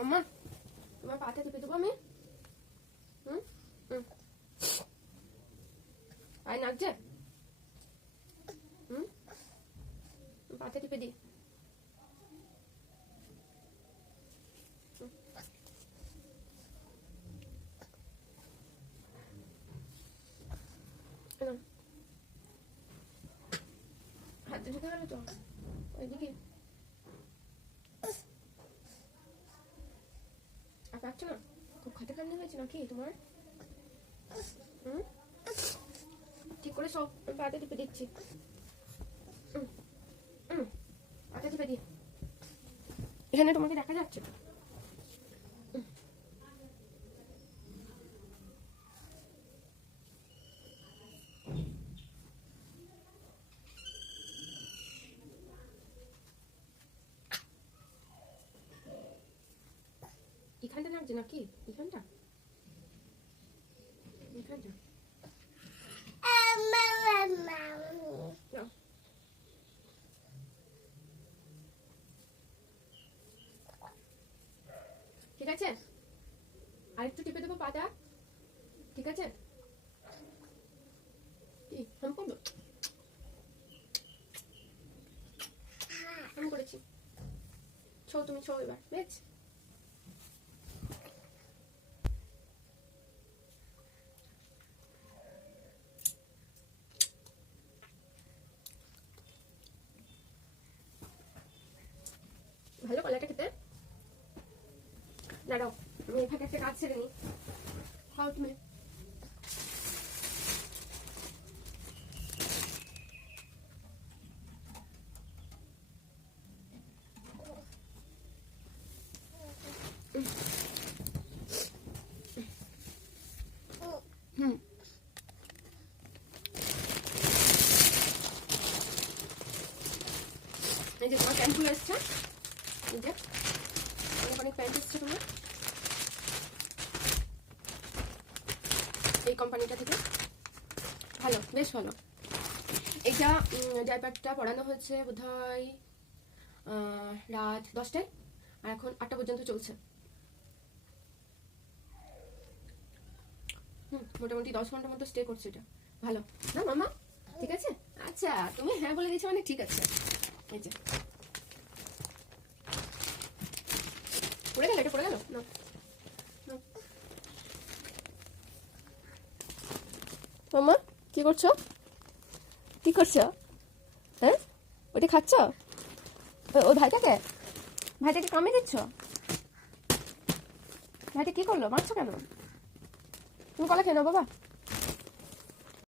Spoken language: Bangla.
আম্মা তোমার পাতে টিপে দেবো আমি। পায়ে নাচছে। পাতে টিপে দি। হাতে ঢুকে গেল তো ওইদিকে। আর পাচ্ছ না? খুব খাতে কান্না হয়েছে নাকি তোমার? ঠিক করে সব পাতে টিপে দিচ্ছি। পাতে টিপে দি। এখানে তোমাকে দেখা যাচ্ছে। এখানটা লাগছে নাকি? এখানটা এখানটা ঠিক আছে। আরেকটু টিপে দেবো পাটা। ঠিক আছে। আমি করেছি। ছো তুমি ছো এবার বেশ। ভালো কলাটা খেতে। দাঁড়াও আমি এখানে একটা কাজ ছেড়ে নিই। খাও তুমি। এই যে তোমার প্যান্টগুলো এসছে। এই যে অনেক অনেক প্যান্ট এসছে তোমার এই কোম্পানিটা থেকে। ভালো, বেশ ভালো। এইটা ডাইপারটা পড়ানো হয়েছে বোধহয় রাত 10টায়, আর এখন 8টা পর্যন্ত চলছে। মোটামুটি 10 ঘন্টার মতো স্টে করছে এটা। ভালো না মামা? ঠিক আছে। আচ্ছা তুমি হ্যাঁ বলে দিয়েছো মানে ঠিক আছে। এই যে পড়ে গেল, এটা পড়ে গেল না। মামা কি করছো? কি করছো? হ্যাঁ ওটা খাচ্ছ? ওই ভাইটাকে কামড়ে দিচ্ছ? ভাইটা কি করলো? মারছো কেন? তুমি কলা খেয়ে নাও বাবা।